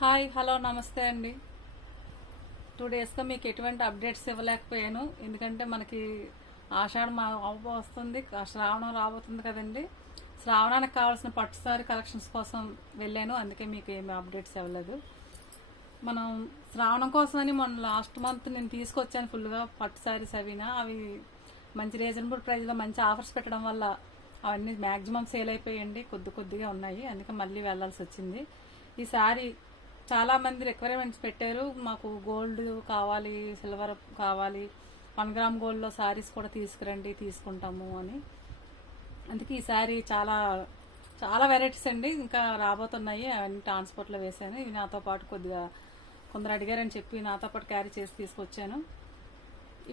Hi hello నమస్తే అండి. 2 డేస్గా మీకు ఎటువంటి అప్డేట్స్ ఇవ్వలేకపోయాను. ఎందుకంటే మనకి ఆషాఢం వస్తుంది, శ్రావణం రాబోతుంది కదండి. శ్రావణానికి కావాల్సిన పట్టుసారి కలెక్షన్స్ కోసం వెళ్ళాను, అందుకే మీకు ఏమి అప్డేట్స్ ఇవ్వలేదు. మనం శ్రావణం కోసమని మొన్న లాస్ట్ మంత్ నేను తీసుకొచ్చాను ఫుల్గా పట్టు సారీస్. అవి మంచి రీజనబుల్ ప్రైస్లో మంచి ఆఫర్స్ పెట్టడం వల్ల అవన్నీ మ్యాక్సిమం సేల్ అయిపోయాయండి. కొద్దిగా ఉన్నాయి, అందుకే మళ్ళీ వెళ్ళాల్సి వచ్చింది. ఈ సారీ చాలా మంది రిక్వైర్మెంట్స్ పెట్టారు, మాకు గోల్డ్ కావాలి, సిల్వర్ కావాలి, 1 గ్రామ్ గోల్డ్లో సారీస్ కూడా తీసుకురండి, తీసుకుంటాము అని. అందుకే ఈ సారీ చాలా చాలా వెరైటీస్ అండి ఇంకా రాబోతున్నాయి. అవన్నీ ట్రాన్స్పోర్ట్లో వేసాను. ఇవి నాతో పాటు కొందరు అడిగారని చెప్పి నాతో పాటు క్యారీ చేసి తీసుకొచ్చాను.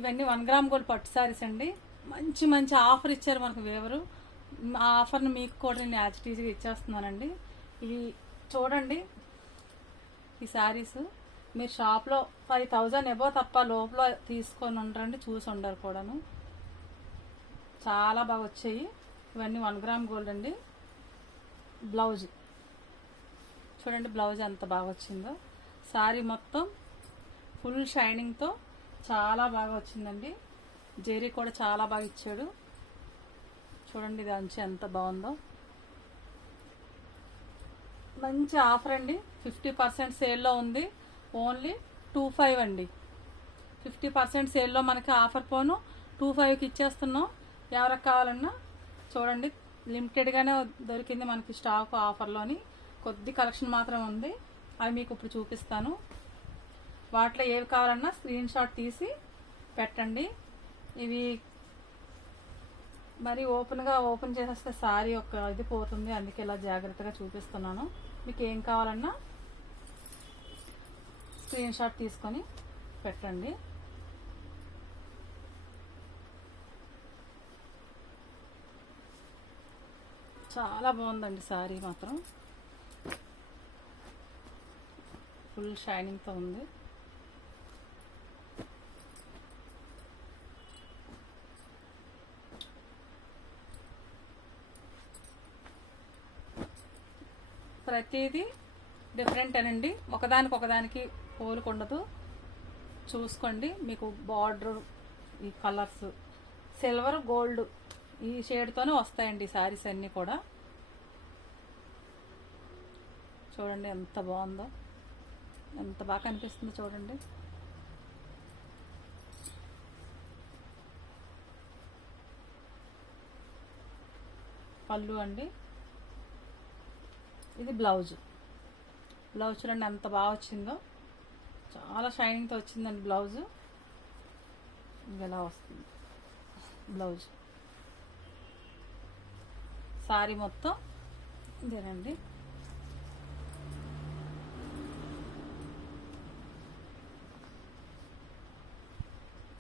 ఇవన్నీ 1 గ్రామ్ గోల్డ్ పట్టు సారీస్ అండి. మంచి మంచి ఆఫర్ ఇచ్చారు మనకు వేవరు. ఆ ఆఫర్ని మీకు కూడా నేను యాజిటీజ్గా ఇచ్చేస్తున్నానండి. ఇవి చూడండి, ఈ శారీస్ మీరు షాప్లో 5000 ఎబో తప్ప లోపల తీసుకొని ఉండరండి, చూసి ఉండరు కూడాను. చాలా బాగా వచ్చాయి. ఇవన్నీ 1 గ్రామ్ గోల్డ్ అండి. బ్లౌజ్ చూడండి, బ్లౌజ్ ఎంత బాగా వచ్చిందో. శారీ మొత్తం ఫుల్ షైనింగ్తో చాలా బాగా వచ్చిందండి. జెరీ కూడా చాలా బాగా ఇచ్చాడు. చూడండి, ఇది అంచు ఎంత బాగుందో. మంచి ఆఫర్ అండి. 50% సేల్లో ఉంది. ఓన్లీ 25 అండి. 50% సేల్లో మనకి ఆఫర్ పోను 25కి ఇచ్చేస్తున్నాం. ఎవరికి కావాలన్నా చూడండి, లిమిటెడ్గానే దొరికింది మనకి స్టాక్ ఆఫర్లోని. కొద్ది కలెక్షన్ మాత్రం ఉంది, అవి మీకు ఇప్పుడు చూపిస్తాను. వాటిలో ఏవి కావాలన్నా స్క్రీన్ షాట్ తీసి పెట్టండి. ఇవి మరి ఓపెన్ చేసేస్తే సారీ ఒక ఇది పోతుంది, అందుకే ఇలా జాగ్రత్తగా చూపిస్తున్నాను. మీకు ఏం కావాలన్నా స్క్రీన్ షాట్ తీసుకొని పెట్టండి. చాలా బాగుందండి సారీ మాత్రం, ఫుల్ షైనింగ్తో ఉంది. ప్రతిదీ డిఫరెంట్ అనండి, ఒకదానికి పోలుకుండదు. చూసుకోండి, మీకు బార్డర్, ఈ కలర్స్, సిల్వర్ గోల్డ్ ఈ షేడ్తోనే వస్తాయండి ఈ శారీస్ అన్నీ కూడా. చూడండి ఎంత బాగుందో, ఎంత బాగా కనిపిస్తుందో చూడండి. పళ్ళు అండి, ఇది బ్లౌజ్ చూడండి ఎంత బాగా వచ్చిందో. చాలా షైనింగ్తో వచ్చిందండి బ్లౌజ్. ఇలా వస్తుంది బ్లౌజ్. సారీ మొత్తం ఇదేనండి.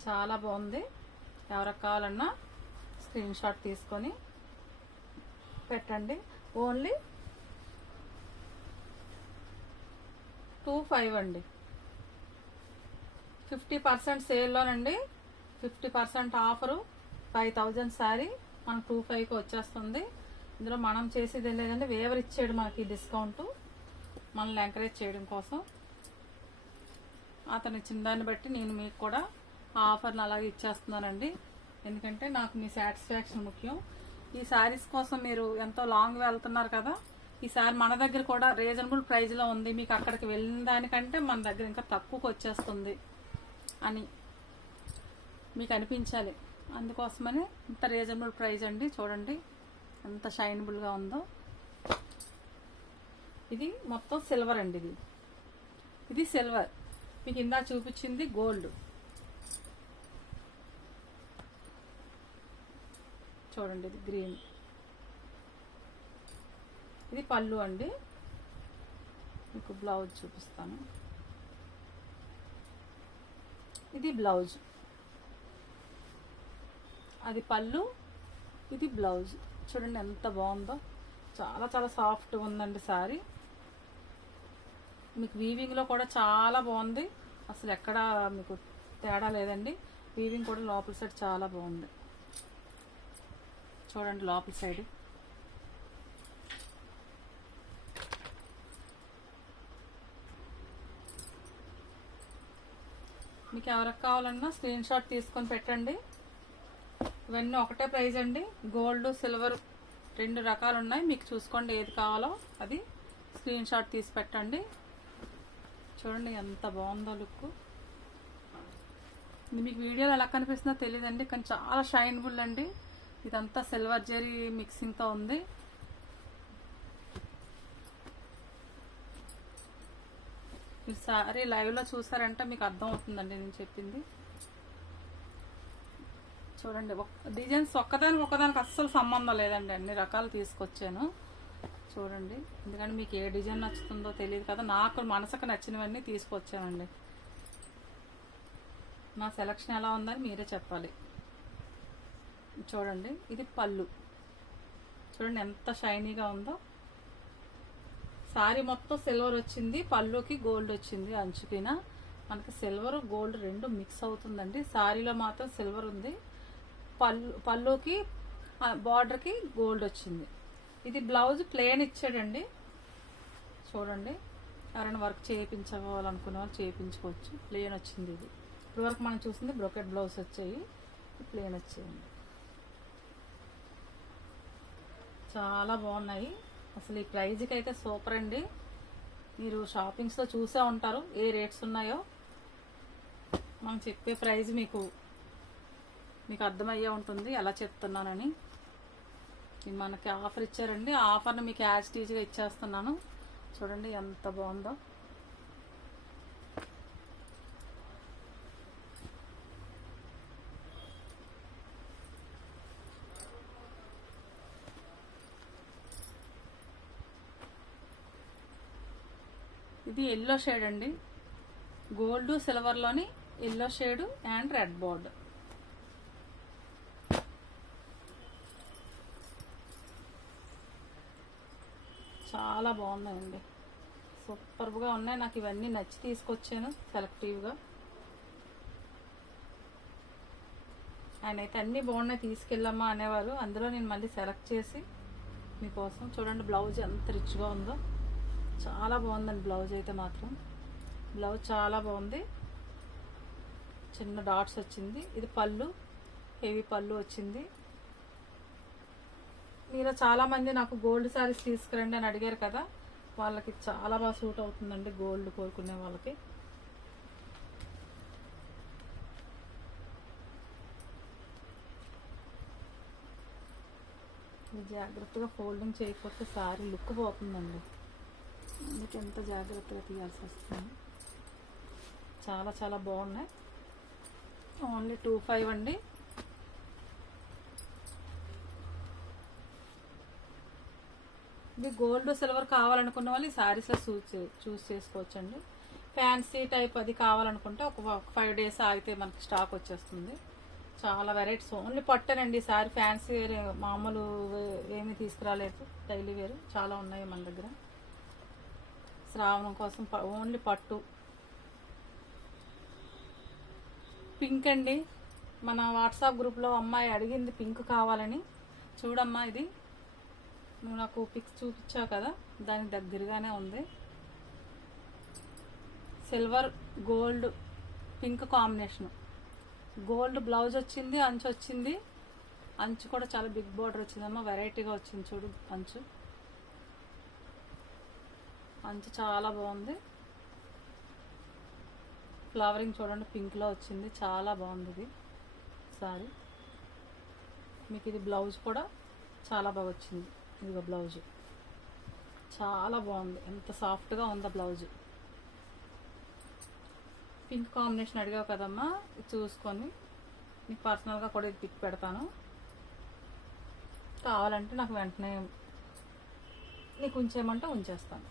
చాలా బాగుంది. ఎవరికి కావాలన్నా స్క్రీన్ షాట్ తీసుకొని పెట్టండి. ఓన్లీ 25 అండి. 50% సేల్లోనండి. 50% ఆఫరు. 5000 శారీ మనకు 25కి వచ్చేస్తుంది. ఇందులో మనం చేసేది ఏం లేదండి, వేవర్ ఇచ్చాడు మనకి డిస్కౌంట్, మనల్ని ఎంకరేజ్ చేయడం కోసం. అతను ఇచ్చిన దాన్ని బట్టి నేను మీకు కూడా ఆ ఆఫర్ని అలాగే ఇచ్చేస్తున్నానండి. ఎందుకంటే నాకు మీ సాటిస్ఫాక్షన్ ముఖ్యం. ఈ శారీస్ కోసం మీరు ఎంతో లాంగ్ వెళ్తున్నారు కదా, ఈసారి మన దగ్గర కూడా రీజనబుల్ ప్రైస్లో ఉంది. మీకు అక్కడికి వెళ్ళిన దానికంటే మన దగ్గర ఇంకా తక్కువకి వచ్చేస్తుంది అని మీకు అనిపించాలి. అందుకోసమని ఇంత రీజనబుల్ ప్రైస్ అండి. చూడండి ఎంత షైనబుల్గా ఉందో. ఇది మొత్తం సిల్వర్ అండి. ఇది సిల్వర్. మీకు ఇందా చూపించింది గోల్డ్. చూడండి, ఇది గ్రీన్. ఇది పళ్ళు అండి. మీకు బ్లౌజ్ చూపిస్తాను. ఇది బ్లౌజ్, అది పళ్ళు, ఇది బ్లౌజ్. చూడండి ఎంత బాగుందో. చాలా చాలా సాఫ్ట్గా ఉందండి సారీ. మీకు వీవింగ్లో కూడా చాలా బాగుంది, అసలు ఎక్కడ మీకు తేడా లేదండి. వీవింగ్ కూడా లోపల సైడ్ చాలా బాగుంది. చూడండి లోపల సైడ్ మీకు ఎవరికి కావాలన్నా స్క్రీన్ షాట్ తీసుకొని పెట్టండి. ఇవన్నీ ఒకటే ప్రైజ్ అండి. గోల్డ్ సిల్వర్ 2 రకాలు ఉన్నాయి. మీకు చూసుకోండి ఏది కావాలో అది స్క్రీన్ షాట్ తీసి పెట్టండి. చూడండి ఎంత బాగుందో లుక్. ఇది మీకు వీడియోలో ఎలా కనిపిస్తుందో తెలియదండి, కానీ చాలా షైనబుల్ అండి. ఇదంతా సిల్వర్ జరీ మిక్సింగ్తో ఉంది. మీరు సారీ లైవ్లో చూసారంటే మీకు అర్థం అవుతుందండి నేను చెప్పింది. చూడండి డిజైన్స్ ఒకదానికి అస్సలు సంబంధం లేదండి, అన్ని రకాలు తీసుకొచ్చాను. చూడండి, ఎందుకంటే మీకు ఏ డిజైన్ నచ్చుతుందో తెలియదు కదా, నాకు మనసుకు నచ్చినవన్నీ తీసుకొచ్చానండి. నా సెలక్షన్ ఎలా ఉందని మీరే చెప్పాలి. చూడండి, ఇది పళ్ళు. చూడండి ఎంత షైనీగా ఉందో. సారీ మొత్తం సిల్వర్ వచ్చింది, పళ్ళుకి గోల్డ్ వచ్చింది. అంచుకిన మనకి సిల్వర్ గోల్డ్ 2 మిక్స్ అవుతుందండి. సారీలో మాత్రం సిల్వర్ ఉంది, పళ్ళుకి బార్డర్కి గోల్డ్ వచ్చింది. ఇది బ్లౌజ్ ప్లెయిన్ ఇచ్చాడండి. చూడండి, ఎవరైనా వర్క్ చేయించుకోవాలనుకునే వాళ్ళు చేయించుకోవచ్చు. ప్లెయిన్ వచ్చింది. ఇది ఇప్పుడు వరకు మనం చూసింది బ్రోకెట్ బ్లౌజ్ వచ్చాయి, ప్లెయిన్ వచ్చాయండి. చాలా బాగున్నాయి. అసలు ఈ ప్రైజ్కి అయితే సూపర్ అండి. మీరు షాపింగ్స్లో చూసే ఉంటారు ఏ రేట్స్ ఉన్నాయో. మనం చెప్పే ప్రైజ్ మీకు అర్థమయ్యే ఉంటుంది ఎలా చెప్తున్నానని. మనకి ఆఫర్ ఇచ్చారండి, ఆ ఆఫర్ని మీకు యాజ్ టీజ్గా ఇచ్చేస్తున్నాను. చూడండి ఎంత బాగుందో. ఇది ఎల్లో షేడ్ అండి, గోల్డ్ సిల్వర్లోని yellow shade and red board. చాలా బాగున్నాయండి, సూపర్గా ఉన్నాయి. నాకు ఇవన్నీ నచ్చి తీసుకొచ్చాను సెలెక్టివ్గా. ఆయన అయితే అన్నీ బాగున్నాయి తీసుకెళ్ళమ్మా అనేవారు, అందులో నేను మళ్ళీ సెలెక్ట్ చేసి మీకోసం. చూడండి బ్లౌజ్ ఎంత రిచ్గా ఉందో, చాలా బాగుందండి బ్లౌజ్ అయితే మాత్రం. బ్లౌజ్ చాలా బాగుంది, చిన్న డాట్స్ వచ్చింది. ఇది పళ్ళు, హెవీ పళ్ళు వచ్చింది. మీరు చాలామంది నాకు గోల్డ్ శారీస్ తీసుకురండి అని అడిగారు కదా, వాళ్ళకి చాలా బాగా సూట్ అవుతుందండి గోల్డ్ కోరుకునే వాళ్ళకి. జాగ్రత్తగా ఫోల్డింగ్ చేయకపోతే శారీ లుక్ పోతుందండి, అందుకే ఎంత జాగ్రత్తగా తీయాల్సి వస్తుంది. చాలా చాలా బాగున్నాయి. ఓన్లీ 25 అండి. ఇది గోల్డ్ సిల్వర్ కావాలనుకున్న వాళ్ళు ఈ శారీస్లో చూస్ చేసుకోవచ్చండి. ఫ్యాన్సీ టైప్ అది కావాలనుకుంటే ఒక 5 days ఆగితే మనకి స్టాక్ వచ్చేస్తుంది. చాలా వెరైటీస్. ఓన్లీ పట్టనండి ఈ సారీ, ఫ్యాన్సీ వేరే మామూలు ఏమీ తీసుకురాలేదు, డైలీ వేరు చాలా ఉన్నాయి మన దగ్గర. శ్రావణం కోసం ఓన్లీ పట్టు. పింక్ అండి, మన వాట్సాప్ గ్రూప్లో అమ్మాయి అడిగింది పింక్ కావాలని. చూడమ్మా, ఇది నువ్వు నాకు పిక్స్ చూపించావు కదా, దానికి దగ్గరగానే ఉంది. Silver gold pink combination. Gold blouse వచ్చింది, అంచు వచ్చింది. అంచు కూడా చాలా బిగ్ బార్డర్ వచ్చిందమ్మా, వెరైటీగా వచ్చింది. చూడు అంచు, అంచు చాలా బాగుంది. ఫ్లవరింగ్ చూడండి పింక్లో వచ్చింది, చాలా బాగుంది ఇది సారీ. మీకు ఇది బ్లౌజ్ కూడా చాలా బాగా వచ్చింది. ఇదిగో బ్లౌజ్ చాలా బాగుంది, ఎంత సాఫ్ట్గా ఉందో బ్లౌజ్. పింక్ కాంబినేషన్ అడిగావు కదమ్మా, ఇది చూసుకొని నీకు పర్సనల్గా కూడా ఇది పిక్ పెడతాను. కావాలంటే నాకు వెంటనే నీకు ఉంచేయమంటే ఉంచేస్తాను.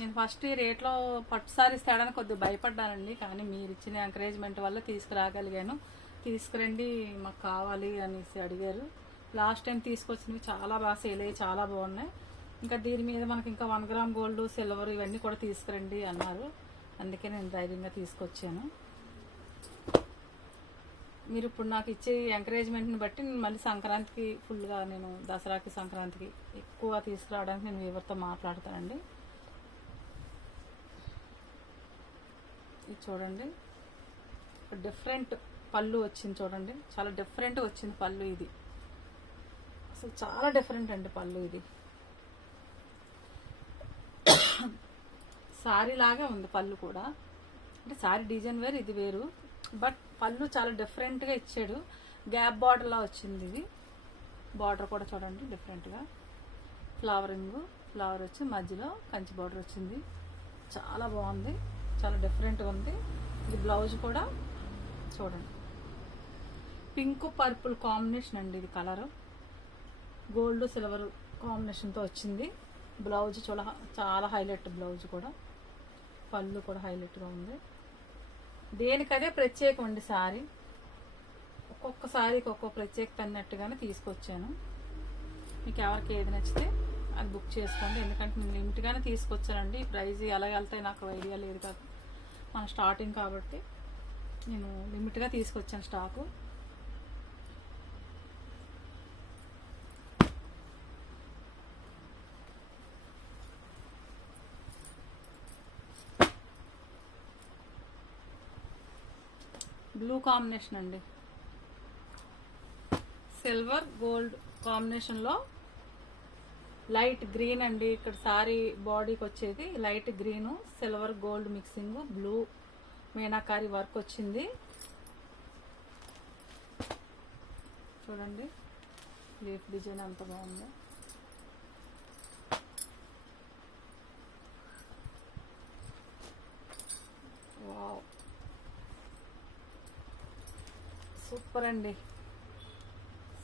నేను ఫస్ట్ ఈ రేట్లో పట్టు సారీస్ తేడానికి కొద్దిగా భయపడ్డానండి, కానీ మీరు ఇచ్చిన ఎంకరేజ్మెంట్ వల్ల తీసుకురాగలిగాను. తీసుకురండి మాకు కావాలి అనేసి అడిగారు. లాస్ట్ టైం తీసుకొచ్చినవి చాలా బాగా సేల్ అయ్యి చాలా బాగున్నాయి. ఇంకా దీని మీద మనకి ఇంకా 1 గ్రామ్ గోల్డ్ సిల్వర్ ఇవన్నీ కూడా తీసుకురండి అన్నారు, అందుకే నేను ధైర్యంగా తీసుకొచ్చాను. మీరు ఇప్పుడు నాకు ఇచ్చే ఎంకరేజ్మెంట్ని బట్టి నేను మళ్ళీ సంక్రాంతికి ఫుల్గా, నేను దసరాకి సంక్రాంతికి ఎక్కువ తీసుకురావడానికి నేను ఎవరితో మాట్లాడతానండి. ఇది చూడండి, డిఫరెంట్ పళ్ళు వచ్చింది చూడండి, చాలా డిఫరెంట్ వచ్చింది పళ్ళు. ఇది అసలు చాలా డిఫరెంట్ అండి పళ్ళు. ఇది సారీ లాగా ఉంది పళ్ళు కూడా, అంటే సారీ డిజైన్ వేరు, ఇది వేరు, బట్ పళ్ళు చాలా డిఫరెంట్గా ఇచ్చాడు. గ్యాప్ బార్డర్లా వచ్చింది. ఇది బార్డర్ కూడా చూడండి డిఫరెంట్గా, ఫ్లవర్ వచ్చి మధ్యలో కంచి బార్డర్ వచ్చింది. చాలా బాగుంది, చాలా డిఫరెంట్గా ఉంది. ఇది బ్లౌజ్ కూడా చూడండి, పింక్ పర్పుల్ కాంబినేషన్ అండి. ఇది కలరు గోల్డ్ సిల్వర్ కాంబినేషన్తో వచ్చింది. బ్లౌజ్ చాలా హైలైట్ బ్లౌజ్ కూడా, పళ్ళు కూడా హైలైట్గా ఉంది. దేనికదే ప్రత్యేకం అండి సారీ. ఒక్కొక్క సారీకి ఒక్కొక్క ప్రత్యేకత అన్నట్టుగానే తీసుకొచ్చాను. మీకు ఎవరికి ఏది నచ్చితే అది బుక్ చేసుకోండి. ఎందుకంటే నేను లిమిట్గానే తీసుకొచ్చానండి. ఈ ప్రైజ్ ఎలా వెళ్తాయి నాకు ఐడియా లేదు కదా, మన స్టార్టింగ్ కాబట్టి నేను లిమిట్గా తీసుకొచ్చాను స్టాకు. బ్లూ కాంబినేషన్ అండి, సిల్వర్ గోల్డ్ కాంబినేషన్లో లైట్ గ్రీన్ అండి. ఇక్కడ సారీ బాడీకి వచ్చేది light green, silver gold mixing, blue meenakari work వచ్చింది. చూడండి లీఫ్ డిజైన్ ఎంత బాగుందో. వావ్, సూపర్ అండి,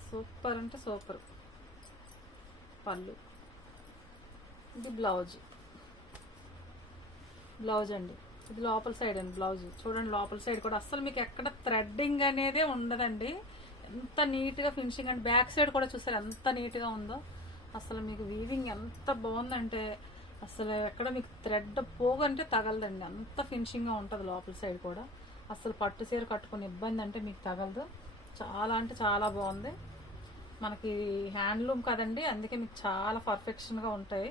సూపర్ అంటే సూపర్. పళ్ళు, ఇది బ్లౌజ్ అండి. ఇది లోపల సైడ్ అండి బ్లౌజ్. చూడండి లోపల సైడ్ కూడా అస్సలు మీకు ఎక్కడ థ్రెడ్డింగ్ అనేదే ఉండదండి. ఎంత నీట్గా ఫినిషింగ్ అండి. బ్యాక్ సైడ్ కూడా చూసారు ఎంత నీట్గా ఉందో. అసలు మీకు వీవింగ్ ఎంత బాగుందంటే అసలు ఎక్కడ మీకు థ్రెడ్ పోగంటే తగలదండి, అంత ఫినిషింగ్గా ఉంటుంది లోపల సైడ్ కూడా. అసలు పట్టు చీర కట్టుకునే ఇబ్బంది అంటే మీకు తగలదు. చాలా అంటే చాలా బాగుంది. మనకి హ్యాండ్లూమ్ కదండి, అందుకే మీకు చాలా పర్ఫెక్షన్గా ఉంటాయి.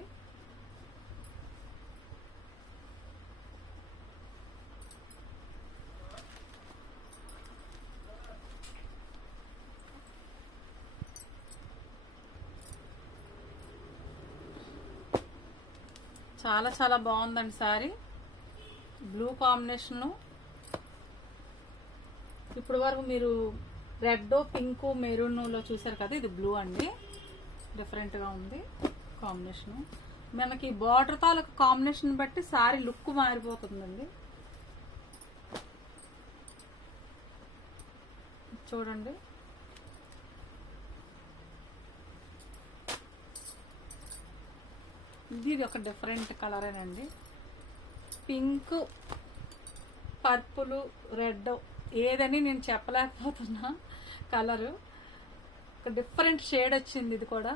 చాలా చాలా బాగుందండి సారీ. Blue combination. ఇప్పుడు వరకు మీరు రెడ్ పింక్ మెరూన్లో చూసారు కదా, ఇది బ్లూ అండి. డిఫరెంట్గా ఉంది కాంబినేషను. మనకి బార్డర్ తాలూకు కాంబినేషన్ బట్టి సారీ లుక్ మారిపోతుందండి. చూడండి ఇది ఒక డిఫరెంట్ కలరేనండి. పింక్ పర్పుల్ రెడ్ ఏదని నేను చెప్పలేకపోతున్నా. కలరు ఒక డిఫరెంట్ షేడ్ వచ్చింది. ఇది కూడా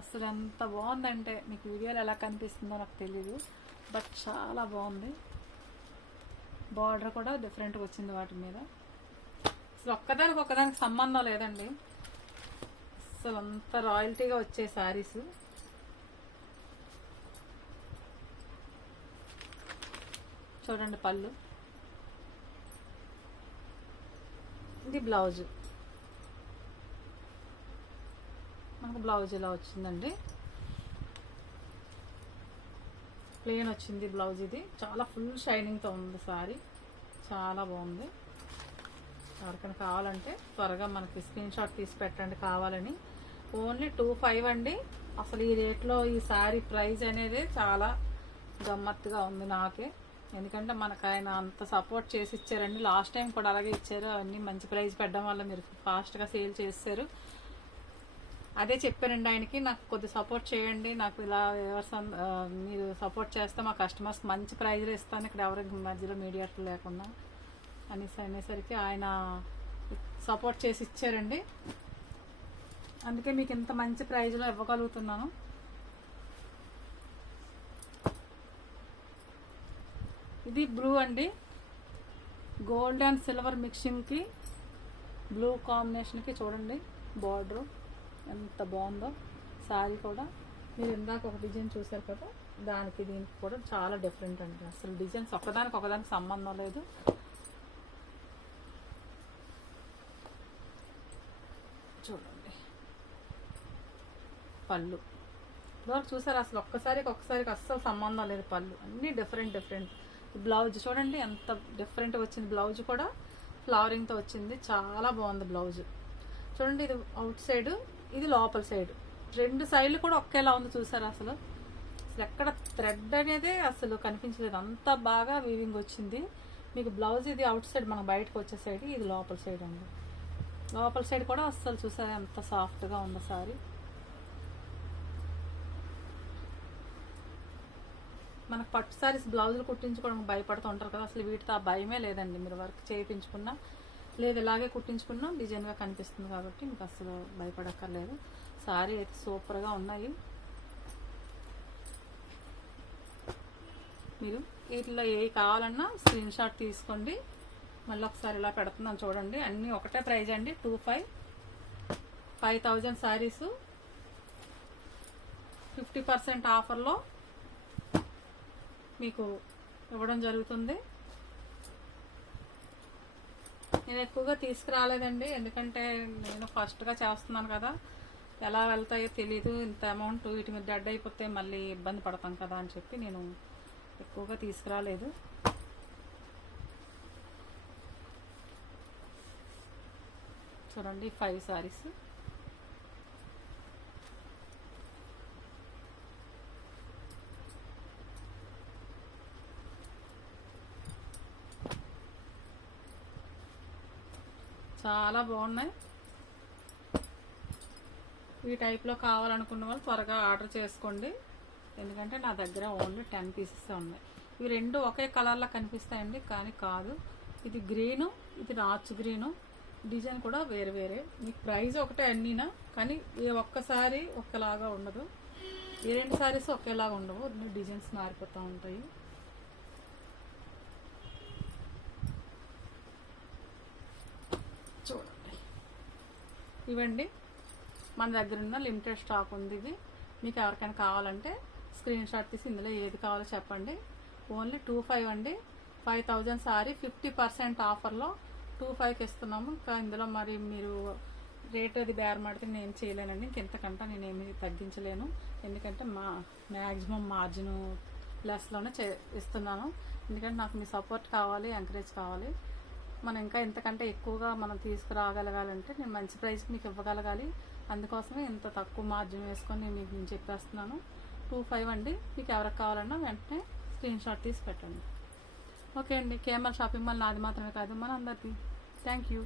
అసలు ఎంత బాగుందంటే మీకు వీడియోలో ఎలా కనిపిస్తుందో నాకు తెలీదు, బట్ చాలా బాగుంది. బార్డర్ కూడా డిఫరెంట్గా వచ్చింది వాటి మీద. అసలు ఒక్కదానికి సంబంధం లేదండి. అసలు అంత రాయల్టీగా వచ్చే శారీస్. చూడండి పళ్ళు, ఇది బ్లౌజ్. మనకు బ్లౌజ్ ఇలా వచ్చిందండి, ప్లెయిన్ వచ్చింది బ్లౌజ్. ఇది చాలా ఫుల్ షైనింగ్తో ఉంది సారీ, చాలా బాగుంది. ఎవరికైనా కావాలంటే త్వరగా మనకి స్క్రీన్ షాట్ తీసి పెట్టండి కావాలని. ఓన్లీ 25 అండి. అసలు ఈ రేట్లో ఈ సారీ ప్రైస్ అనేది చాలా గమ్మత్తుగా ఉంది నాకే. ఎందుకంటే మనకు ఆయన అంత సపోర్ట్ చేసి ఇచ్చారండి. లాస్ట్ టైం కూడా అలాగే ఇచ్చారు. అవన్నీ మంచి ప్రైస్ పెట్టడం వల్ల మీరు ఫాస్ట్గా సేల్ చేస్తారు. అదే చెప్పానండి ఆయనకి, నాకు కొద్ది సపోర్ట్ చేయండి, నాకు ఇలా మీరు సపోర్ట్ చేస్తే మా కస్టమర్స్కి మంచి ప్రైజ్లు ఇస్తాను, ఇక్కడ ఎవరికి మధ్యలో మీడియేటర్ లేకుండా అనేసరికి ఆయన సపోర్ట్ చేసి ఇచ్చారండి. అందుకే మీకు ఇంత మంచి ప్రైజ్లో ఇవ్వగలుగుతున్నాను. ఇది బ్లూ అండి, గోల్డ్ అండ్ సిల్వర్ మిక్సింగ్కి బ్లూ కాంబినేషన్కి చూడండి బార్డరు ఎంత బాగుందో. శారీ కూడా మీరు ఇందాక ఒక డిజైన్ చూసారు కదా, దానికి దీనికి కూడా చాలా డిఫరెంట్ అండి. అసలు డిజైన్స్ ఒకదానికి సంబంధం లేదు. చూడండి పళ్ళు చూసారు, అసలు ఒక్కసారికి అస్సలు సంబంధం లేదు. పళ్ళు అన్నీ డిఫరెంట్. బ్లౌజ్ చూడండి ఎంత డిఫరెంట్ వచ్చింది. బ్లౌజ్ కూడా ఫ్లవరింగ్తో వచ్చింది, చాలా బాగుంది బ్లౌజ్. చూడండి ఇది అవుట్ సైడ్, ఇది లోపల సైడ్, రెండు సైడ్లు కూడా ఒకేలా ఉంది. చూసారు అసలు ఎక్కడ థ్రెడ్ అనేది అసలు కనిపించలేదు, అంత బాగా వీవింగ్ వచ్చింది మీకు. బ్లౌజ్ ఇది అవుట్ సైడ్, మనం బయటకు వచ్చే సైడ్, ఇది లోపల సైడ్ అండి. లోపల సైడ్ కూడా అస్సలు చూసారు ఎంత సాఫ్ట్గా ఉందో సారీ. మనకు పట్టు సారీస్ బ్లౌజులు కుట్టించుకోవడం భయపడుతూ ఉంటారు కదా, అసలు వీటితో ఆ భయమే లేదండి. మీరు వర్క్ చేయించుకున్నా లేదు ఇలాగే కుట్టించుకున్నా డిజైన్గా కనిపిస్తుంది కాబట్టి మీకు అసలు భయపడక్కర్లేదు. సారీ అయితే సూపర్గా ఉన్నాయి. మీరు వీటిలో ఏ కావాలన్నా స్క్రీన్ షాట్ తీసుకోండి. మళ్ళీ ఒకసారి ఇలా పెడుతున్నాను చూడండి. అన్నీ ఒకటే ప్రైజ్ అండి, 5,000 శారీస్ 50% ఆఫర్లో మీకు ఇవ్వడం జరుగుతుంది. నేను ఎక్కువగా తీసుకురాలేదండి, ఎందుకంటే నేను ఫస్ట్గా చేస్తున్నాను కదా, ఎలా వెళ్తాయో తెలీదు. ఇంత అమౌంట్ వీటి మీద డెడ్ అయిపోతే మళ్ళీ ఇబ్బంది పడతాం కదా అని చెప్పి నేను ఎక్కువగా తీసుకురాలేదు. చూడండి 5 సారీస్. చాలా బాగున్నాయి. ఈ టైప్లో కావాలనుకున్న వాళ్ళు త్వరగా ఆర్డర్ చేసుకోండి, ఎందుకంటే నా దగ్గర ఓన్లీ 10 పీసెస్ ఉన్నాయి. ఇవి రెండు ఒకే కలర్లో కనిపిస్తాయండి, కానీ కాదు. ఇది గ్రీను, ఇది రాచ్ గ్రీను, డిజైన్ కూడా వేరే. మీకు ప్రైస్ ఒకటే అన్నీనా, కానీ ఏ ఒక్కసారి ఒక్కలాగా ఉండదు, ఈ 2 సారీస్ ఒకేలాగా ఉండవు, డిజైన్స్ మారిపోతూ ఉంటాయి. చూడండి ఇవండి మన దగ్గర ఉన్న లిమిటెడ్ స్టాక్ ఉంది. ఇది మీకు ఎవరికైనా కావాలంటే స్క్రీన్ షాట్ తీసి ఇందులో ఏది కావాలో చెప్పండి. ఓన్లీ 25 అండి. 5,000 సారీ 50% ఆఫర్లో 25కి ఇస్తున్నాము. ఇంకా ఇందులో మరి మీరు రేట్ అది బేరమాడితే నేను చేయలేనండి, ఇంకెంతకంటే నేనేమి తగ్గించలేను, ఎందుకంటే మ్యాక్సిమం మార్జిన్ లెస్లోనే ఇస్తున్నాను. ఎందుకంటే నాకు మీ సపోర్ట్ కావాలి, ఎంకరేజ్ కావాలి. మనం ఇంకా ఇంతకంటే ఎక్కువగా మనం తీసుకురాగలగాలంటే నేను మంచి ప్రైస్కి మీకు ఇవ్వగలగాలి. అందుకోసమే ఇంత తక్కువ మార్జిన్ వేసుకొని నేను చెప్పేస్తున్నాను. 25 అండి. మీకు ఎవరికి కావాలన్నా వెంటనే స్క్రీన్ షాట్ తీసి పెట్టండి. ఓకే అండి. కేఎంఆర్ షాపింగ్ మాల్ నాది మాత్రమే కాదు, మన అందరికీ. Thank you.